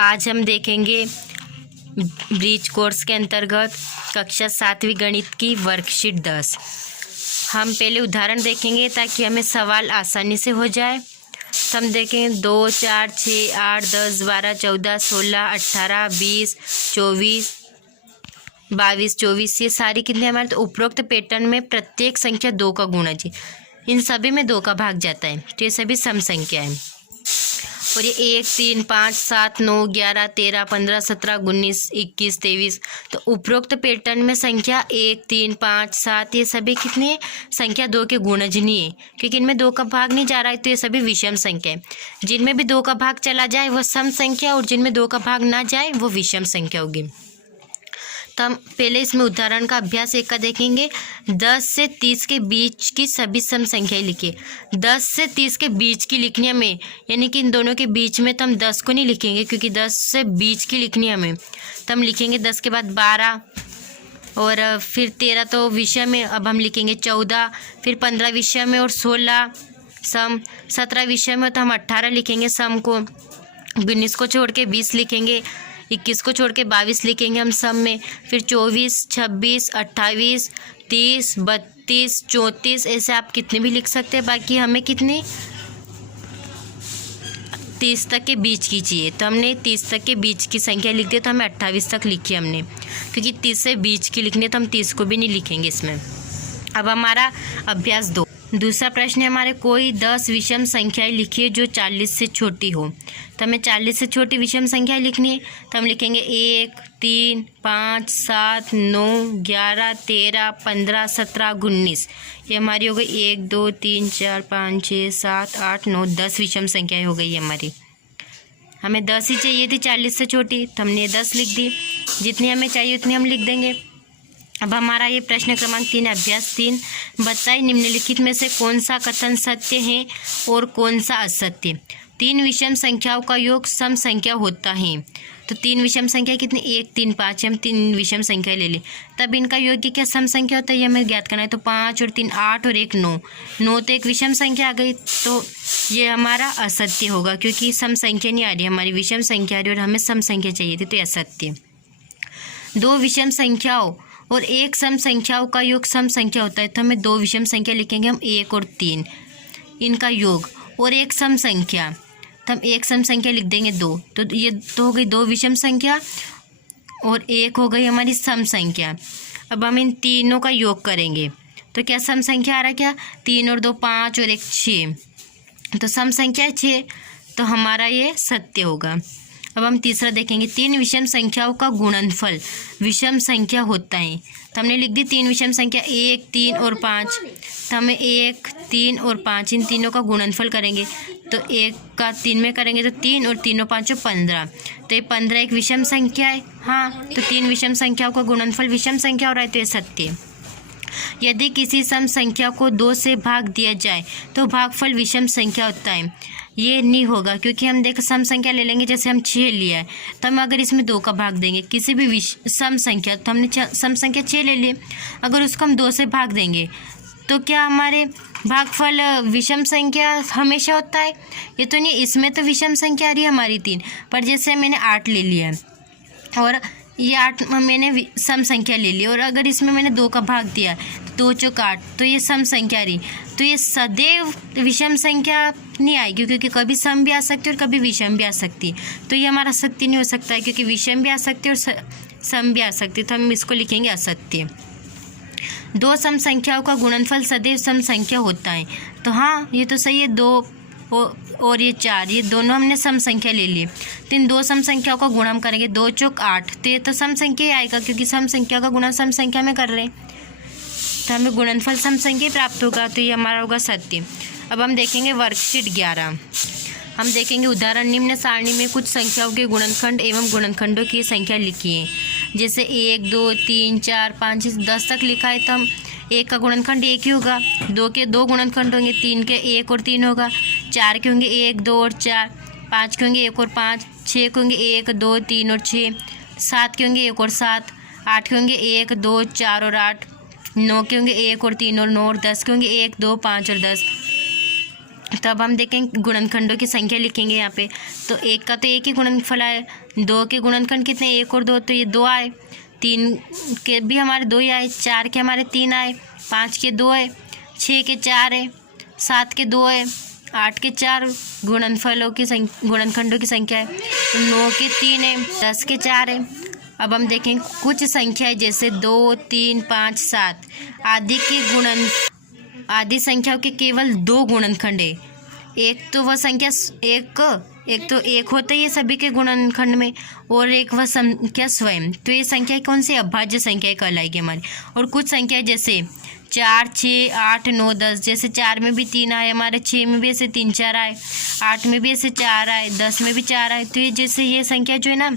आज हम देखेंगे ब्रिज कोर्स के अंतर्गत कक्षा 7वीं गणित की वर्कशीट 10। हम पहले उदाहरण देखेंगे ताकि हमें सवाल आसानी से हो जाए। तो हम देखेंगे 2, 4, 6, 8, 10, 12, 14, 16, 18, 20, 24, 22, 24 ये सारी कितने हमारे। तो उपरोक्त पैटर्न में प्रत्येक संख्या 2 का गुणज है। इन सभी में 2 का भाग जाता है, तो ये सभी सम संख्या है। और ये 1, 3, 5, 7, 9, 11, 13, 15, 17, 19, 21, 23। तो उपरोक्त पैटर्न में संख्या 1, 3, 5, 7 ये सभी कितनी संख्या 2 के गुणज नहीं है, क्योंकि इनमें 2 का भाग नहीं जा रहा है, तो ये सभी विषम संख्या है। जिनमें भी 2 का भाग चला जाए वो सम संख्या, और जिनमें 2 का भाग ना जाए वो विषम संख्या होगी। तो हम पहले इसमें उदाहरण का अभ्यास 1 का देखेंगे। 10 से 30 के बीच की सभी सम संख्याएं लिखिए। 10 से 30 के बीच की लिखनी है हमें, यानी कि इन दोनों के बीच में तो हम 10 को नहीं लिखेंगे, क्योंकि 10 से बीच की लिखनी है हमें। तो हम लिखेंगे 10 के बाद 12 और फिर 13 तो विषय में, अब हम लिखेंगे 14, फिर 15 विषय में और 16 सम, 17 विषय में तो हम 18 लिखेंगे सम को, 19 को छोड़ के 20 लिखेंगे, 21 को छोड़ के 22 लिखेंगे हम सम में, फिर 24, 26, 28, 30, 32, 34 ऐसे आप कितने भी लिख सकते हैं। बाकी हमें कितनी 30 तक के बीच की चाहिए, तो हमने 30 तक के बीच की संख्या लिख दी, तो हमें 28 तक लिखी हमने, क्योंकि 30 से बीच की लिखनी है तो हम 30 को भी नहीं लिखेंगे इसमें। अब हमारा अभ्यास 2, दूसरा प्रश्न है हमारे, कोई 10 विषम संख्याएं लिखिए जो 40 से छोटी हो। तो हमें 40 से छोटी विषम संख्याएं लिखनी है, तो हम लिखेंगे 1, 3, 5, 7, 9, 11, 13, 15, 17, 19 ये हमारी हो गई 1, 2, 3, 4, 5, 6, 7, 8, 9, 10 विषम संख्याएं हो गई हमारी। हमें 10 ही चाहिए थी 40 से छोटी, तो हमने 10 लिख दी। जितनी हमें चाहिए उतनी हम लिख देंगे। अब हमारा ये प्रश्न क्रमांक 3 अभ्यास 3, बताइए निम्नलिखित में से कौन सा कथन सत्य है और कौन सा असत्य। 3 विषम संख्याओं का योग सम संख्या होता है। तो 3 विषम संख्या कितनी, 1, 3, 5 हम 3 विषम संख्या ले लें, तब इनका योग क्या सम संख्या होता है, ये हमें ज्ञात करना है। तो 5 और 3 8 और 1 9, 9 तो एक विषम संख्या आ गई, तो ये हमारा असत्य होगा, क्योंकि सम संख्या नहीं आ रही हमारी, विषम संख्या आ रही और हमें सम संख्या चाहिए थी, तो ये असत्य। 2 विषम संख्याओं और 1 सम संख्याओं का योग सम संख्या होता है, तो हमें 2 विषम संख्या लिखेंगे हम 1 और 3 इनका योग, और 1 सम संख्या, तो हम 1 सम संख्या लिख देंगे 2, तो ये तो हो गई 2 विषम संख्या और 1 हो गई हमारी सम संख्या। अब हम इन तीनों का योग करेंगे, तो क्या सम संख्या आ रहा है, क्या 3 और 2 5 और 1 6, तो सम संख्या है 6, तो हमारा ये सत्य होगा। अब हम तीसरा देखेंगे, 3 विषम संख्याओं का गुणनफल विषम संख्या होता है। तो हमने लिख दी 3 विषम संख्या 1, 3 और 5, तो हमें 1, 3 और 5 इन तीनों का गुणनफल करेंगे, तो 1 का 3 में करेंगे तो 3 और 3 और 5 15, तो ये 15 एक विषम संख्या है। हाँ, तो 3 विषम संख्याओं का गुणनफल विषम संख्या हो रहा है, तो ये सत्य है। यदि किसी सम संख्या को 2 से भाग दिया जाए तो भागफल विषम संख्या होता है। ये नहीं होगा, क्योंकि हम देखो सम संख्या ले लेंगे, जैसे हम 6 लिया है, तो हम अगर इसमें 2 का भाग देंगे किसी भी सम संख्या, तो हमने सम संख्या 6 ले ली, अगर उसको हम 2 से भाग देंगे तो क्या हमारे भागफल विषम संख्या हमेशा होता है? ये तो नहीं, इसमें तो विषम संख्या आ रही है हमारी 3, पर जैसे मैंने 8 ले लिया है और ये 8 मैंने सम संख्या ले ली, और अगर इसमें मैंने 2 का भाग दिया तो 2 चौक 8, तो ये सम संख्या रही, तो ये सदैव विषम संख्या नहीं आएगी, क्योंकि कभी सम भी आ सकती है और कभी विषम भी आ सकती है, तो ये हमारा सत्य नहीं हो सकता है, क्योंकि विषम भी आ सकती है और सम भी आ सकती है, तो हम इसको लिखेंगे असत्य। 2 सम संख्याओं का गुणनफल सदैव सम संख्या होता है। तो हाँ, ये तो सही है, 2 और ये 4 ये दोनों हमने सम संख्या ले ली, तो इन 2 सम संख्याओं का गुणा हम करेंगे, 2 चौक 8, तो ये तो सम संख्या ही आएगा, क्योंकि सम संख्या का गुणा सम संख्या में कर रहे हैं, तो हमें गुणनफल सम संख्या प्राप्त होगा, तो ये हमारा होगा सत्य। अब हम देखेंगे वर्कशीट 11। हम देखेंगे उदाहरण, निम्न सारणी में कुछ संख्याओं के गुणनखंड एवं गुणनखंडों की संख्या लिखी है। जैसे 1, 2, 3, 4, 5, 6, 10 तक लिखा है, तो हम 1 का गुणनखंड 1 ही होगा, 2 के 2 गुणनखंड होंगे, 3 के 1 और 3 होगा, 4 के होंगे 1, 2 और 4, 5 के होंगे 1 और 5, 6 के होंगे 1, 2, 3 और 6, 7 के होंगे 1 और 7, 8 के होंगे 1, 2, 4 और 8, 9 के होंगे 1 और 3 और 9, और 10 के होंगे 1, 2, 5 और 10। तो अब हम देखेंगे गुणनखंडों की संख्या लिखेंगे यहाँ पे। तो 1 का तो एक ही गुणनफल आए, 2 के गुणनखंड कितने, 1 और 2, तो ये 2 आए, 3 के भी हमारे 2 ही आए, 4 के हमारे 3 आए, 5 के 2 है, 6 के 4 है, 7 के 2 है, 8 के 4 गुणनखंडों की संख्या है, तो 9 के 3 है, 10 के 4 है। अब हम देखें कुछ संख्याएं जैसे 2, 3, 5, 7 आदि संख्याओं के केवल 2 गुणनखंड है। एक तो वह संख्या एक होता है ये सभी के गुणनखंड में, और एक वह संख्या स्वयं। तो ये संख्या कौन सी अभाज्य संख्या कहलाएगी हमारी। और कुछ संख्या जैसे 4, 6, 8, 9, 10, जैसे 4 में भी 3 आए हमारे, 6 में भी ऐसे 3, 4 आए, 8 में भी ऐसे 4 आए, 10 में भी 4 आए। तो ये जैसे ये संख्या जो है ना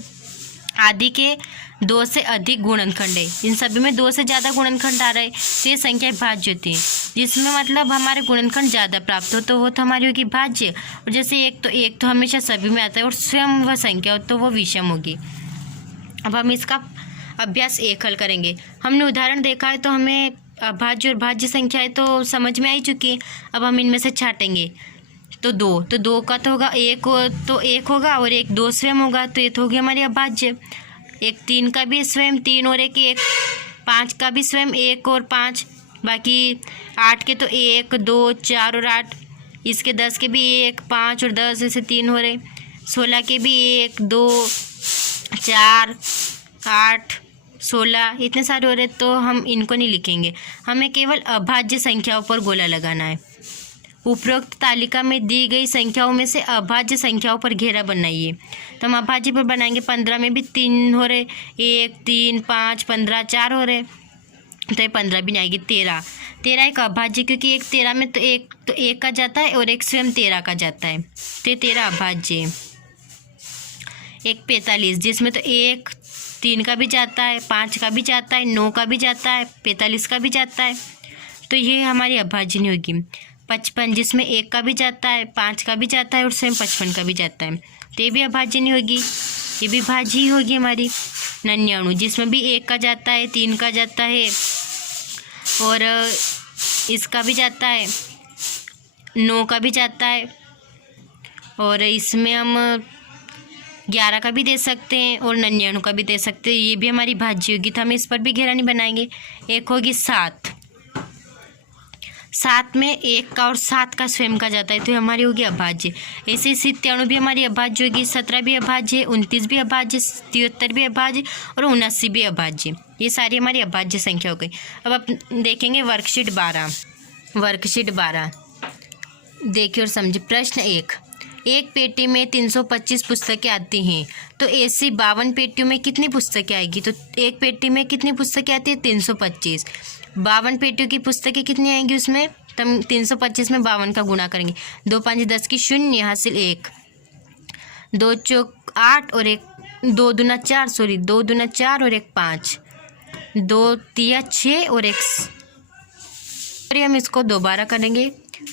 आदि के 2 से अधिक गुणनखंड है, इन सभी में 2 से ज़्यादा गुणनखंड आ रहे हैं, तो ये संख्या भाज्य होती है, जिसमें मतलब हमारे गुणनखंड ज़्यादा प्राप्त हो तो वो तो हमारी होगी भाज्य। और जैसे एक तो हमेशा सभी में आता है, और स्वयं वह संख्या हो तो वो विषम होगी। अब हम इसका अभ्यास 1 हल करेंगे। हमने उदाहरण देखा है तो हमें अभाज्य और भाज्य संख्याएँ तो समझ में आ ही चुकी है। अब हम इनमें से छाटेंगे। तो 2 का तो होगा 1 होगा, और 1 2 स्वयं होगा, तो ये तो होगी हमारी अभाज्य। 1 3 का भी स्वयं 3 और 1 5 का भी स्वयं 1 और 5, बाकी 8 के तो 1 2 4 और 8, इसके 10 के भी 1 5 और 10 ऐसे 3 हो रहे, 16 के भी 1 2 4 8 16 इतने सारे हो रहे, तो हम इनको नहीं लिखेंगे, हमें केवल अभाज्य संख्याओं पर गोला लगाना है। उपरोक्त तालिका में दी गई संख्याओं में से अभाज्य संख्याओं पर घेरा बनाइए। तो हम अभाज्य पर बनाएंगे। 15 में भी 3 हो रहे, 1 3 5 15 4 हो रहे, तो ये 15 भी नहीं आएगी। 13 एक अभाज्य, क्योंकि 13 में तो एक का जाता है और एक स्वयं 13 का जाता है, तो ये 13 अभाज्य। 45 जिसमें तो 1 3 का भी जाता है, 5 का भी जाता है, 9 का भी जाता है, 45 का भी जाता है, तो ये हमारी अभाज्य नहीं होगी। 55 जिसमें 1 का भी जाता है, 5 का भी जाता है और स्वयं 55 का भी जाता है, तो ये भी अभाज्य नहीं होगी, ये भी भाज्य ही होगी हमारी। 99 जिसमें भी 1 का जाता है, 3 का जाता है और इसका भी जाता है, 9 का भी जाता है, और इसमें हम 11 का भी दे सकते हैं और 99 का भी दे सकते हैं, ये भी हमारी भाज्य होगी। तो हम इस पर भी घेरा नहीं बनाएंगे। एक होगी 7 में 1 का और 7 का स्वयं का जाता है, तो हमारी होगी अभाज्य। ऐसे 97 भी हमारी अभाज्य होगी, 17 भी अभाज्य, 29 भी अभाज्य, 73 भी अभाज्य और 79 भी अभाज्य। ये सारी हमारी अभाज्य संख्या हो गई। अब आप देखेंगे वर्कशीट 12 देखिए और समझिए। प्रश्न 1, एक पेटी में 325 पुस्तकें आती हैं, तो ऐसी 52 पेटियों में कितनी पुस्तकें आएगी। तो एक पेटी में कितनी पुस्तकें आती है, 325। 52 पेटियों की पुस्तकें कितनी आएंगी उसमें, तो हम 325 में 52 का गुणा करेंगे। 2 5 10 की 0 हासिल 1, 2 चौक 8 और 1 2 दूना 4 2 दूना 4 और 1 5, 2 तिया 6 और 1। हम इसको दोबारा करेंगे।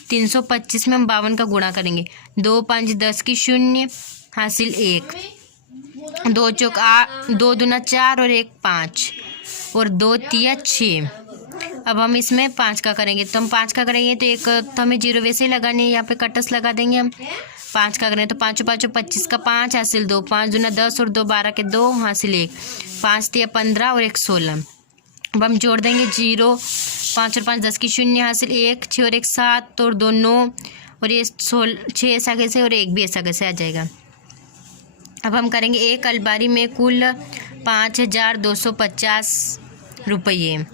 325 में हम 52 का गुणा करेंगे। 2 5 10 की 0 हासिल 1, 2 चौक 8 2 दूना 4 और 1 5 और 2 तिया 6। अब हम इसमें 5 का करेंगे, तो हम 5 का करेंगे तो एक तो हमें 0 वैसे ही लगानी है, यहाँ पे कटस लगा देंगे हम। 5 का करें तो 5 5 25 का 5 हासिल 2, 5 दूना 10 और 2 12 के 2 हासिल 1, 5 तिया 15 और 1 16। अब हम जोड़ देंगे 0, 5 और 5 10 की 0 हासिल 1, 6 और 1 7 और 2 9 और ये 6 ऐसा कैसे और 1 भी ऐसा कैसे आ जाएगा। अब हम करेंगे एक अलमारी में कुल 5250 रुपये,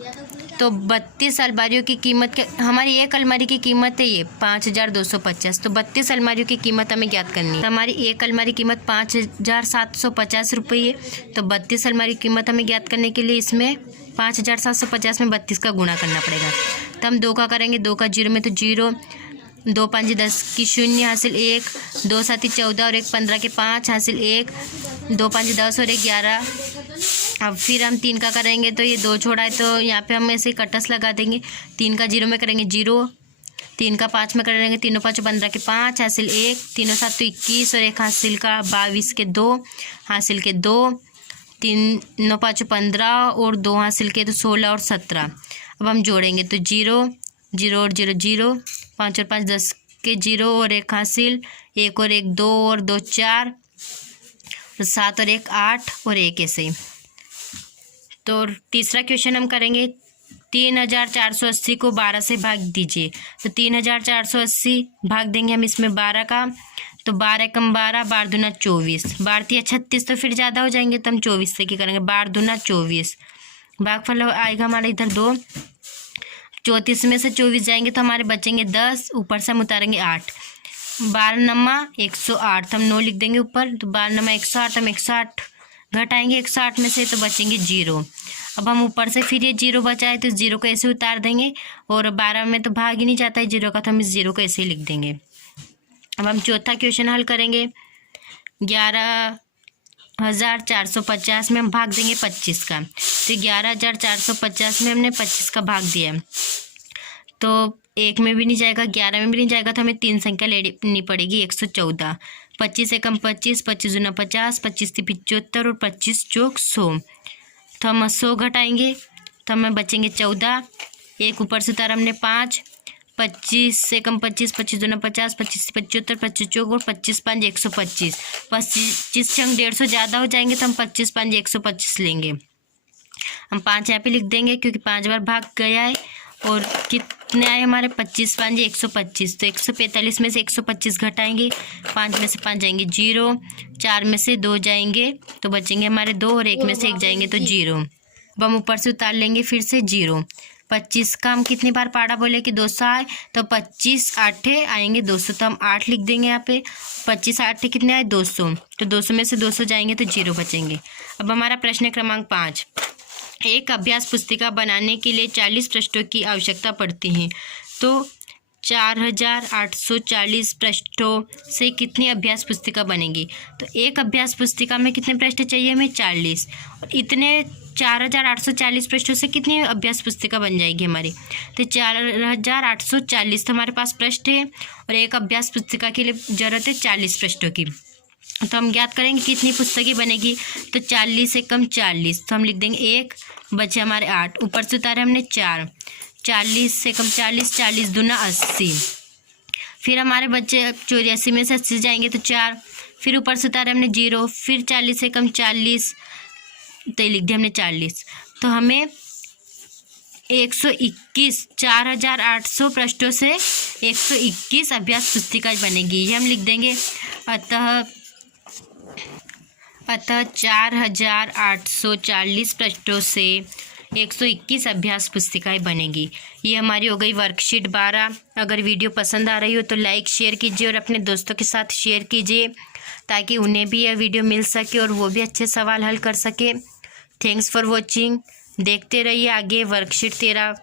तो 32 अलमारियों की कीमत हमारी एक अलमारी की कीमत है ये 5250, तो 32 अलमारियों की कीमत हमें ज्ञात करनी है। तो हमारी एक अलमारी कीमत 5750 रुपये है, तो 32 अलमारी की कीमत हमें ज्ञात करने के लिए इसमें 5750 में 32 का गुणा करना पड़ेगा। तो हम 2 का करेंगे, 2 का 0 में तो 0, 2 5 10 की 0 हासिल 1, 2 7 14 और 1 15 के 5 हासिल 1, 2 5 10 और 1 11। अब फिर हम 3 का करेंगे तो ये 2 छोड़ा है, तो यहाँ पे हम ऐसे कटस लगा देंगे। 3 का 0 में करेंगे 0, 3 का 5 में करेंगे 3 5 15 के 5 हासिल 1, 3 7 तो 21 और 1 हासिल का 22 के 2 हासिल के 2, 3 9 5 15 और 2 हासिल के तो 16 और 17। अब हम जोड़ेंगे तो 0 0 और 0 0, 5 और 5 10 के 0 और 1 हासिल, 1 और 1 2 और 2 4, 7 और 1 8 और 1 ऐसे। तो तीसरा क्वेश्चन हम करेंगे 3480 को 12 से भाग दीजिए। तो 3480 भाग देंगे हम इसमें 12 का, तो 12 कम 12, 12 दूना 24, 12 36, तो फिर ज़्यादा हो जाएंगे तो हम 24 से क्या करेंगे, 12 दूना 24, भागफल आएगा हमारा इधर 2, 34 में से 24 जाएंगे तो हमारे बचेंगे 10, ऊपर से हम उतारेंगे 8, 12 नमा 108, हम 9 लिख देंगे ऊपर, तो 12 नमा 108, हम 108 घटाएंगे 108 में से तो बचेंगे 0। अब हम ऊपर से फिर ये 0 बचा है तो 0 को ऐसे उतार देंगे, और 12 में तो भाग ही नहीं जाता है 0 का, तो हम इस 0 को ऐसे ही लिख देंगे। अब हम चौथा क्वेश्चन हल करेंगे। 11,450 में हम भाग देंगे 25 का, तो 11,450 में हमने 25 का भाग दिया है, तो 1 में भी नहीं जाएगा, 11 में भी नहीं जाएगा, तो हमें 3 संख्या लेनी पड़ेगी, 114, 25 एकम 25, 25 दूना 50, 25 × 75 और 25 × 100, तो हम 100 घटाएंगे तो हमें बचेंगे 14, 1 ऊपर से उतारा हमने 5, 25 से कम 25, 25 दूना 50, 25 × 75, 25 चौक और 25 5 125, 25 चंग 150 ज़्यादा हो जाएंगे तो हम 25 5 125 लेंगे। हम 5 यहाँ पे लिख देंगे क्योंकि 5 बार भाग गया है, और कितने आए हमारे 25 5 125, तो 145 में से 125 घटाएंगे, 5 में से 5 जाएंगे 0, 4 में से 2 जाएंगे तो बचेंगे हमारे 2, और 1 में से 1 जाएंगे तो 0। अब हम ऊपर से उतार लेंगे फिर से 0। 25 का हम कितनी बार पाड़ा बोले कि 200 आए, तो 25 8 आएंगे 200, तो हम 8 लिख देंगे यहाँ पे। 25 8 कितने आए 200, तो 200 में से 200 जाएंगे तो 0 बचेंगे। अब हमारा प्रश्न क्रमांक 5, एक अभ्यास पुस्तिका बनाने के लिए 40 पृष्ठों की आवश्यकता पड़ती है, तो 4840 पृष्ठों से कितनी अभ्यास पुस्तिका बनेगी। तो एक अभ्यास पुस्तिका में कितने पृष्ठ चाहिए हमें 40, और इतने 4840 पृष्ठों से कितनी अभ्यास पुस्तिका बन जाएगी हमारी, तो 4840 तो हमारे पास पृष्ठ है, और एक अभ्यास पुस्तिका के लिए ज़रूरत है 40 पृष्ठों की। तो हम ज्ञात करेंगे कितनी पुस्तकें बनेगी, तो 40 से कम 40, तो हम लिख देंगे 1, बचे हमारे 8, ऊपर से उतारे हमने 4, 40 से कम 40, 40 दूना 80, फिर हमारे बच्चे 84 में से 80 जाएंगे तो 4, फिर ऊपर से उतारे हमने 0, फिर 40 से कम 40, तो ये लिख दिया हमने 40, तो हमें 121 4800 पृष्ठों से 121 अभ्यास पुस्तिका बनेगी, ये हम लिख देंगे। अतः 4840 पृष्ठों से 121 अभ्यास पुस्तिकाएं बनेगी। ये हमारी हो गई वर्कशीट 12। अगर वीडियो पसंद आ रही हो तो लाइक शेयर कीजिए और अपने दोस्तों के साथ शेयर कीजिए, ताकि उन्हें भी यह वीडियो मिल सके और वो भी अच्छे सवाल हल कर सके। Thanks for watching. देखते रहिए आगे वर्कशीट 13।